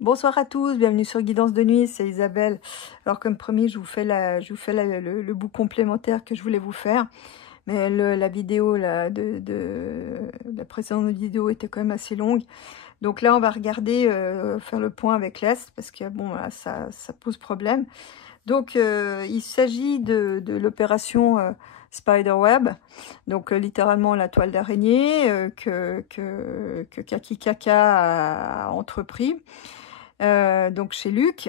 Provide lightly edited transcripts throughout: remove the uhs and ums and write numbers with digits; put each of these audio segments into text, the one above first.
Bonsoir à tous, bienvenue sur Guidance de nuit, c'est Isabelle. Alors comme promis, je vous fais le bout complémentaire que je voulais vous faire. Mais la vidéo la précédente vidéo était quand même assez longue. Donc là, on va regarder, faire le point avec l'Est, parce que bon, là, ça pose problème. Donc il s'agit de l'opération Spiderweb, donc littéralement la toile d'araignée que Kaki Kaka a entrepris. Donc chez Luc,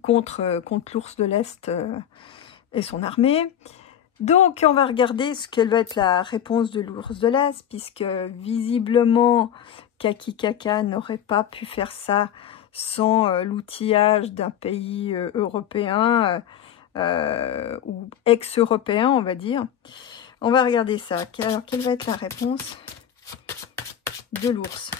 contre l'ours de l'Est et son armée. Donc on va regarder ce qu'elle va être la réponse de l'ours de l'Est, puisque visiblement Kaki Kaka n'aurait pas pu faire ça sans l'outillage d'un pays européen ou ex-européen, on va dire. On va regarder ça. Alors quelle va être la réponse de l'ours ?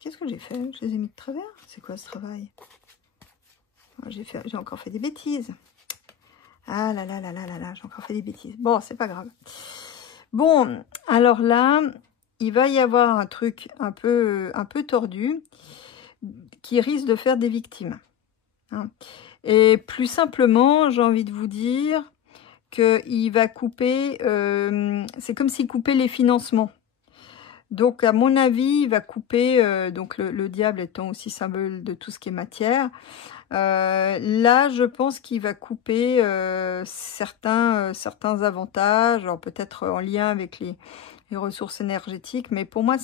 Qu'est-ce que j'ai fait? Je les ai mis de travers? C'est quoi ce travail? J'ai encore fait des bêtises. Ah là là là là là là, j'ai encore fait des bêtises. Bon, c'est pas grave. Bon, alors là, il va y avoir un truc un peu tordu qui risque de faire des victimes. Hein. Et plus simplement, j'ai envie de vous dire qu'il va couper, c'est comme s'il coupait les financements. Donc, à mon avis, il va couper, donc le diable étant aussi symbole de tout ce qui est matière. Là, je pense qu'il va couper certains avantages, alors peut-être en lien avec les ressources énergétiques, mais pour moi,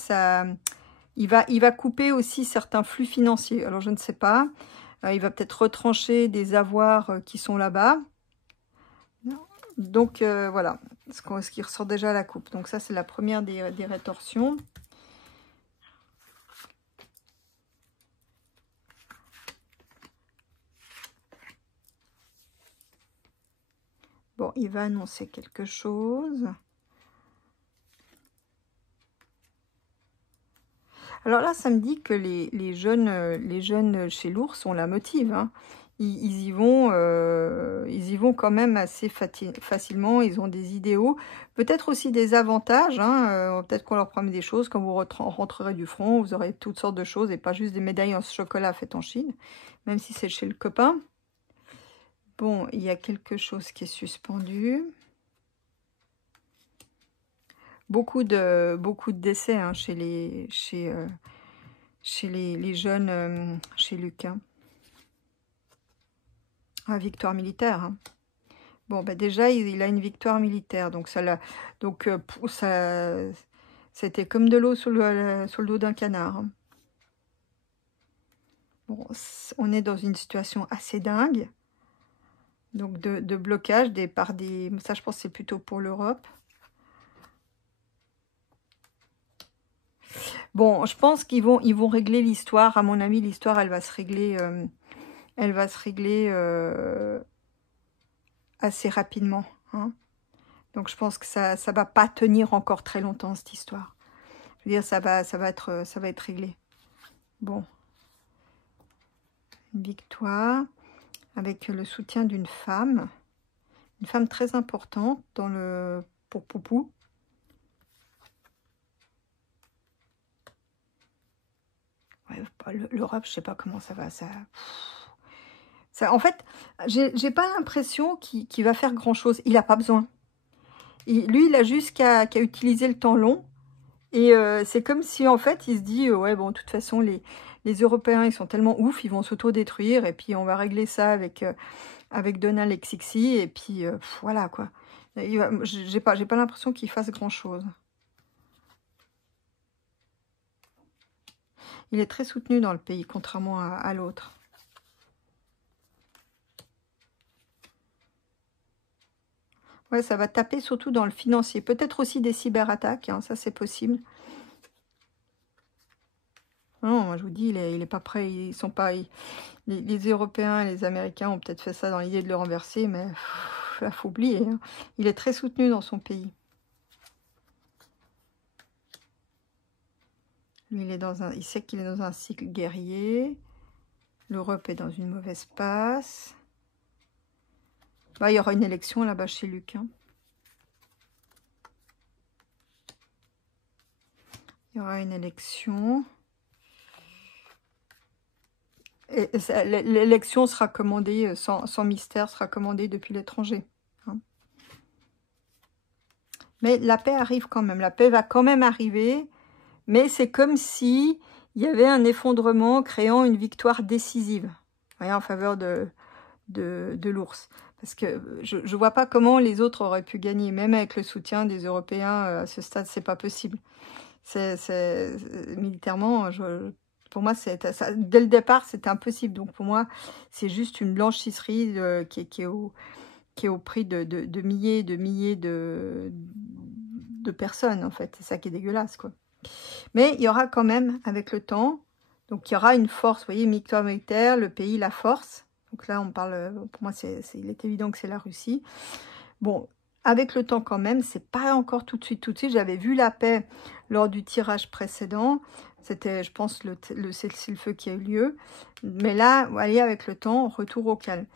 il va couper aussi certains flux financiers. Alors, je ne sais pas, il va peut-être retrancher des avoirs qui sont là-bas. Donc, voilà, ce qui ressort déjà à la coupe. Donc ça, c'est la première des rétorsions. Bon, il va annoncer quelque chose. Alors là, ça me dit que les jeunes chez l'ours, on la motive. Hein. Ils y vont quand même assez facilement. Ils ont des idéaux, peut-être aussi des avantages. Hein. Peut-être qu'on leur promet des choses. Quand vous rentrerez du front, vous aurez toutes sortes de choses et pas juste des médailles en chocolat faites en Chine, même si c'est chez le copain. Bon, il y a quelque chose qui est suspendu. Beaucoup de décès hein, chez les jeunes, chez Luc. Hein. Ah, victoire militaire. Hein. Bon, bah déjà, il a une victoire militaire. Donc, c'était comme de l'eau sur le dos d'un canard. Hein. Bon, on est dans une situation assez dingue. Donc, de blocage par des... Ça, je pense que c'est plutôt pour l'Europe. Bon, je pense qu'ils vont régler l'histoire. À mon avis, l'histoire, elle va se régler... assez rapidement. Hein. Donc, je pense que ça va pas tenir encore très longtemps, cette histoire. Je veux dire, ça va être réglé. Bon. Une victoire avec le soutien d'une femme. Une femme très importante pour Poupou. Ouais, l'Europe, je sais pas comment ça va. En fait, j'ai pas l'impression qu'il va faire grand-chose. Il n'a pas besoin. Lui, il a juste qu'à utiliser le temps long. Et c'est comme si, en fait, il se dit, ouais, bon, de toute façon, les Européens, ils sont tellement ouf, ils vont s'auto-détruire. Et puis, on va régler ça avec Donald et Xixi. Et puis, voilà, quoi. J'ai pas l'impression qu'il fasse grand-chose. Il est très soutenu dans le pays, contrairement à l'autre. Ouais, ça va taper surtout dans le financier. Peut-être aussi des cyberattaques, hein, ça c'est possible. Non, moi je vous dis, il est pas prêt. Ils sont pas... les Européens et les Américains ont peut-être fait ça dans l'idée de le renverser, mais il faut oublier. Hein. Il est très soutenu dans son pays. Lui, il sait qu'il est dans un cycle guerrier. L'Europe est dans une mauvaise passe. Bah, il y aura une élection là-bas chez Luc. Hein. Il y aura une élection. Et l'élection sera commandée, sans mystère, sera commandée depuis l'étranger. Hein. Mais la paix arrive quand même. La paix va quand même arriver. Mais c'est comme si il y avait un effondrement créant une victoire décisive. Vous voyez, en faveur de l'ours. Parce que je ne vois pas comment les autres auraient pu gagner. Même avec le soutien des Européens, à ce stade, c'est pas possible. Militairement, pour moi, dès le départ, c'était impossible. Donc pour moi, c'est juste une blanchisserie qui est au prix de milliers de personnes, en fait. C'est ça qui est dégueulasse, quoi. Mais il y aura quand même, avec le temps, donc il y aura une force, vous voyez, victoire militaire, le pays, la force. Donc là, on parle, pour moi, il est évident que c'est la Russie. Bon, avec le temps quand même, c'est pas encore tout de suite. J'avais vu la paix lors du tirage précédent. C'était, je pense, le cessez-le-feu qui a eu lieu. Mais là, vous voyez, avec le temps, retour au calme.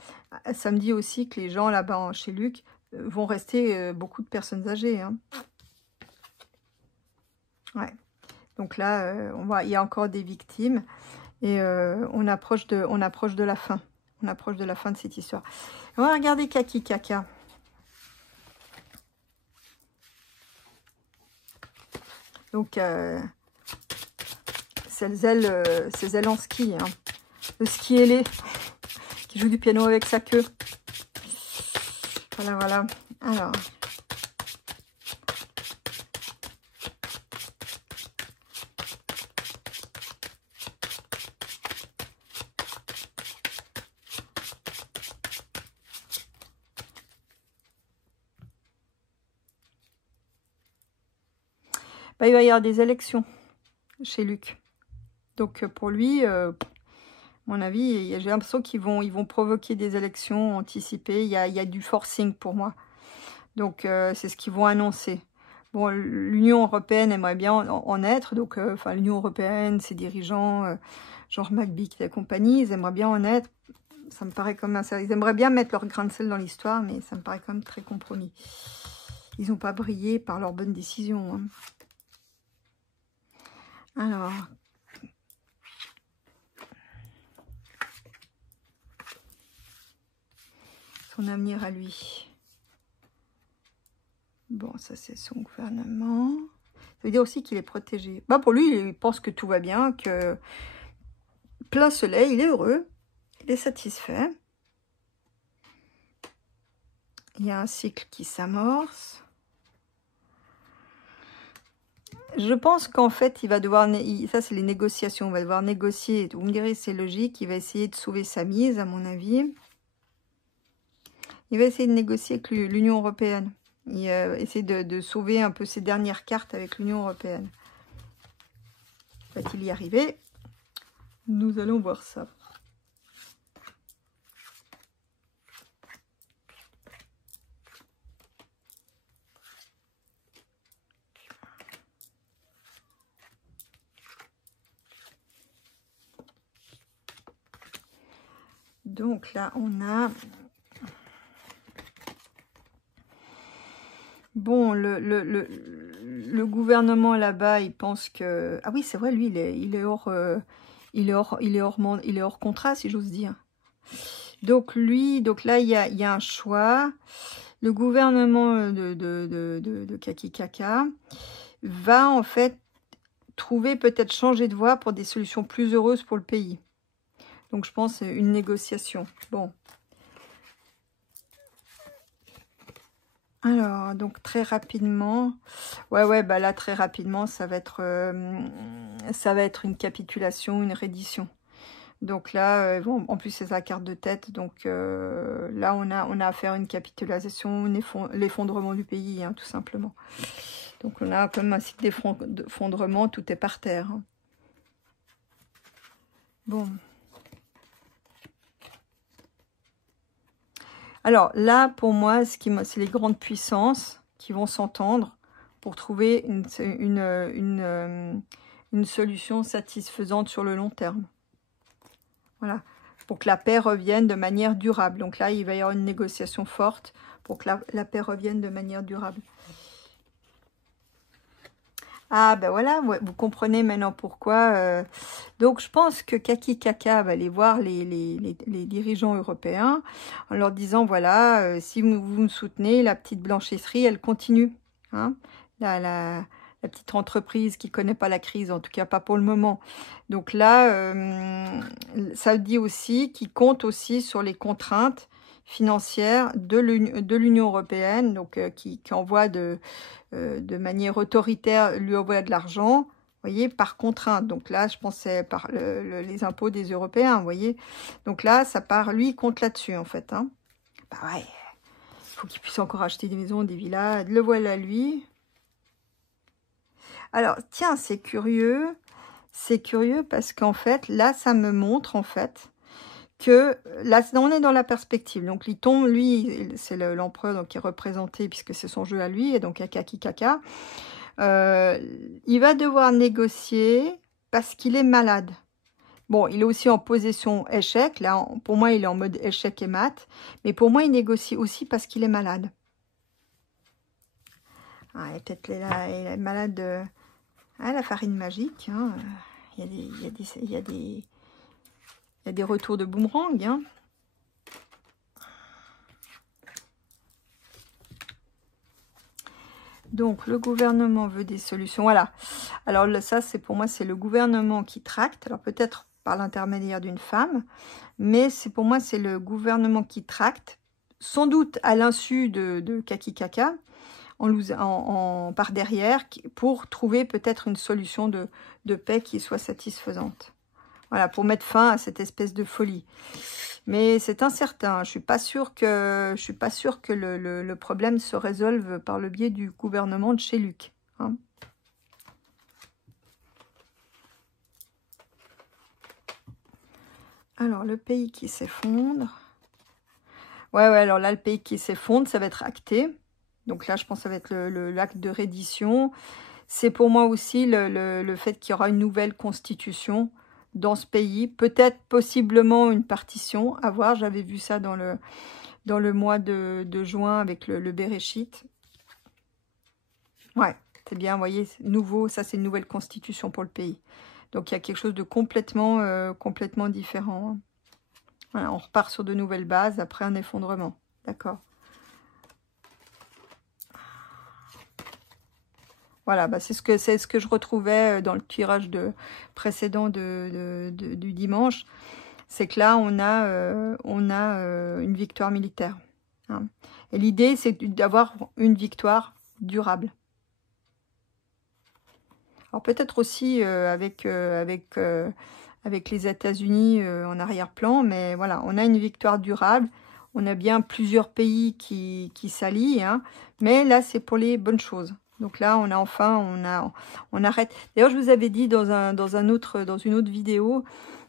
Ça me dit aussi que les gens là-bas, chez Luc, vont rester beaucoup de personnes âgées. Hein. Ouais. Donc là, il y a encore des victimes. Et on approche de la fin. On approche de la fin de cette histoire. On va regarder Kaki Kaka. Donc, c'est Zelle en ski. Hein. Le ski ailé qui joue du piano avec sa queue. Voilà, voilà. Alors... Bah, il va y avoir des élections chez Luc. Donc pour lui, à mon avis, j'ai l'impression qu'ils vont provoquer des élections anticipées. Il y a du forcing pour moi. Donc c'est ce qu'ils vont annoncer. Bon, l'Union européenne aimerait bien en être. Donc, enfin, l'Union européenne, ses dirigeants, genre McBeak et compagnie, ils aimeraient bien en être. Ça me paraît comme ça. Ils aimeraient bien mettre leur grain de sel dans l'histoire, mais ça me paraît quand même très compromis. Ils n'ont pas brillé par leurs bonnes décisions. Hein. Alors, son avenir à lui. Bon, ça c'est son gouvernement. Ça veut dire aussi qu'il est protégé. Bah, pour lui, il pense que tout va bien, que plein soleil, il est heureux, il est satisfait. Il y a un cycle qui s'amorce. Je pense qu'en fait, il va devoir... Ça, c'est les négociations. On va devoir négocier. Vous me direz, c'est logique. Il va essayer de sauver sa mise, à mon avis. Il va essayer de négocier avec l'Union européenne. Il va essayer de sauver un peu ses dernières cartes avec l'Union européenne. Va-t-il y arriver? Nous allons voir ça. Donc là, on a... Bon, le gouvernement là-bas, il pense que... Ah oui, c'est vrai, lui, il est hors contrat, si j'ose dire. Donc là, il y a un choix. Le gouvernement de Kaki Kaka va en fait trouver, peut-être changer de voie pour des solutions plus heureuses pour le pays. Donc je pense une négociation. Bon. Alors, donc très rapidement. Ouais, bah là, très rapidement, ça va être une capitulation, une reddition. Donc là, en plus, c'est sa carte de tête. Donc là, on a affaire à une capitulation, l'effondrement du pays, hein, tout simplement. Donc on a comme un cycle d'effondrement, tout est par terre. Hein. Bon. Alors là, pour moi, c'est les grandes puissances qui vont s'entendre pour trouver une solution satisfaisante sur le long terme. Voilà, pour que la paix revienne de manière durable. Donc là, il va y avoir une négociation forte pour que la paix revienne de manière durable. Ah ben voilà, ouais, vous comprenez maintenant pourquoi. Donc je pense que Kaki Kaka va aller voir les dirigeants européens en leur disant, voilà, si vous me soutenez, la petite blanchisserie, elle continue. Hein, la petite entreprise qui ne connaît pas la crise, en tout cas pas pour le moment. Donc là, ça dit aussi qu'ils comptent aussi sur les contraintes financières de l'Union européenne, donc qui envoie de manière autoritaire, lui envoie de l'argent, vous voyez, par contrainte. Donc là, je pensais par les impôts des Européens, vous voyez. Donc là, ça part, lui, il compte là-dessus, en fait. Hein. Bah ouais, il faut qu'il puisse encore acheter des maisons, des villas. Le voilà, lui. Alors, tiens, c'est curieux. C'est curieux parce qu'en fait, là, ça me montre, en fait, que là, on est dans la perspective. Donc, il tombe, lui, c'est l'empereur donc qui est représenté, puisque c'est son jeu à lui, et donc à Kaki Kaka. Il va devoir négocier parce qu'il est malade. Bon, il est aussi en possession échec. Là, pour moi, il est en mode échec et mat. Mais pour moi, il négocie aussi parce qu'il est malade. Ah, peut-être il est malade de la farine magique. Hein. Il y a des retours de boomerang. Hein. Donc, le gouvernement veut des solutions. Voilà. Alors, ça, c'est pour moi, c'est le gouvernement qui tracte. Alors, peut-être par l'intermédiaire d'une femme. Mais pour moi, c'est le gouvernement qui tracte. Sans doute à l'insu de Kaki Kaka. Par derrière. Pour trouver peut-être une solution de paix qui soit satisfaisante. Voilà. Pour mettre fin à cette espèce de folie. Mais c'est incertain. Je suis pas sûre que le problème se résolve par le biais du gouvernement de chez Luc. Hein. Alors, le pays qui s'effondre. Ouais, alors là, le pays qui s'effondre, ça va être acté. Donc là, je pense que ça va être l'acte de reddition. C'est pour moi aussi le fait qu'il y aura une nouvelle constitution dans ce pays, peut-être possiblement une partition, à voir, j'avais vu ça dans le mois de juin avec le Bereshit. Ouais, c'est bien, vous voyez, nouveau, ça c'est une nouvelle constitution pour le pays. Donc il y a quelque chose de complètement différent. Voilà, on repart sur de nouvelles bases après un effondrement, d'accord. Voilà, bah c'est ce que je retrouvais dans le tirage précédent du dimanche. C'est que là, on a une victoire militaire. Hein. Et l'idée, c'est d'avoir une victoire durable. Alors peut-être aussi avec les États-Unis en arrière-plan, mais voilà, on a une victoire durable. On a bien plusieurs pays qui s'allient, hein, mais là, c'est pour les bonnes choses. Donc là, on arrête. D'ailleurs, je vous avais dit dans une autre vidéo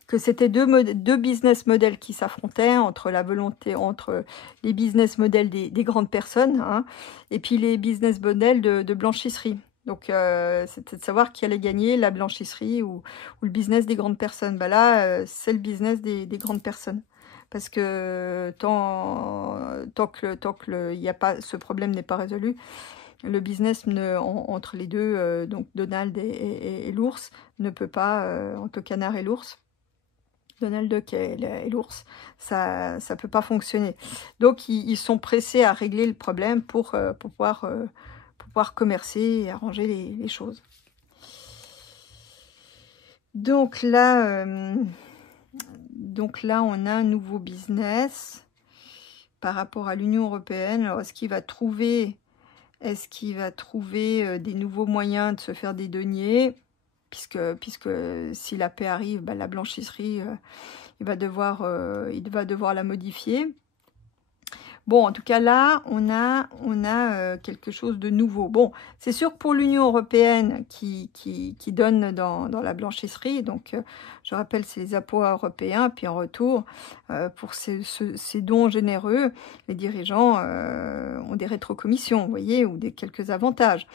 que c'était deux business models qui s'affrontaient entre les business models des grandes personnes, hein, et puis les business models de blanchisserie. Donc, c'était de savoir qui allait gagner, la blanchisserie ou le business des grandes personnes. Bah là, c'est le business des grandes personnes. Parce que tant que y a pas, ce problème n'est pas résolu, le business entre les deux, donc Donald et l'ours, ne peut pas, entre le canard et l'ours, Donald Duck et l'ours, ça ne peut pas fonctionner. Donc, ils sont pressés à régler le problème pour pouvoir commercer et arranger les choses. Donc là, on a un nouveau business par rapport à l'Union européenne. Alors, est-ce qu'il va trouver des nouveaux moyens de se faire des deniers, puisque si la paix arrive, bah, la blanchisserie, il va devoir la modifier. Bon, en tout cas, là, on a quelque chose de nouveau. Bon, c'est sûr que pour l'Union européenne qui donne dans la blanchisserie, donc je rappelle, c'est les APOA européens, puis en retour, pour ces dons généreux, les dirigeants ont des rétrocommissions, vous voyez, ou quelques avantages.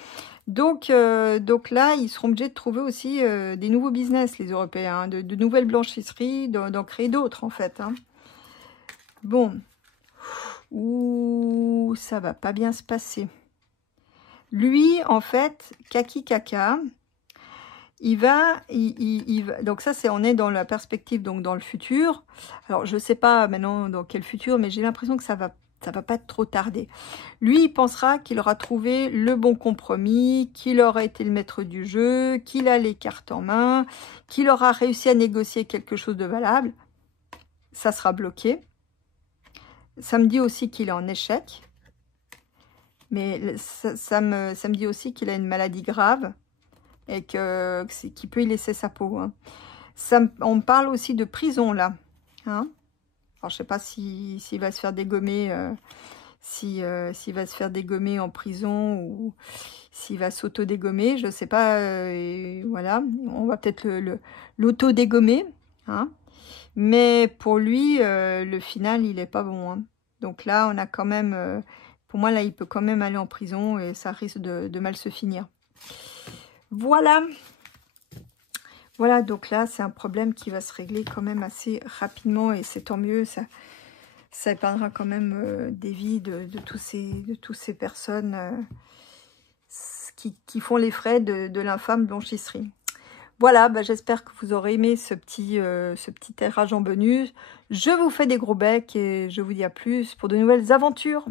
Donc là, ils seront obligés de trouver aussi des nouveaux business, les Européens, hein, de nouvelles blanchisseries, d'en créer d'autres, en fait. Hein. Bon. Ouh, ça va pas bien se passer. Lui, en fait, Kaki Kaka, il va, donc ça, on est dans la perspective, donc dans le futur. Alors, je sais pas maintenant dans quel futur, mais j'ai l'impression que ça va pas trop tarder. Lui, il pensera qu'il aura trouvé le bon compromis, qu'il aura été le maître du jeu, qu'il a les cartes en main, qu'il aura réussi à négocier quelque chose de valable. Ça sera bloqué. Ça me dit aussi qu'il est en échec. Mais ça me dit aussi qu'il a une maladie grave et qu'il peut y laisser sa peau. Hein. On me parle aussi de prison, là. Hein. Alors, je sais pas s'il va se faire dégommer, s'il va se faire dégommer en prison ou s'il va s'auto-dégommer. Je sais pas, voilà. On va peut-être l'auto-dégommer. Hein. Mais pour lui, le final, il est pas bon. Hein. Donc là, on a quand même... pour moi, là, il peut quand même aller en prison et ça risque de mal se finir. Voilà. Voilà, donc là, c'est un problème qui va se régler quand même assez rapidement et c'est tant mieux. Ça épargnera quand même des vies de toutes ces personnes qui font les frais de l'infâme blanchisserie. Voilà, bah, j'espère que vous aurez aimé ce petit tirage en bonus. Je vous fais des gros becs et je vous dis à plus pour de nouvelles aventures.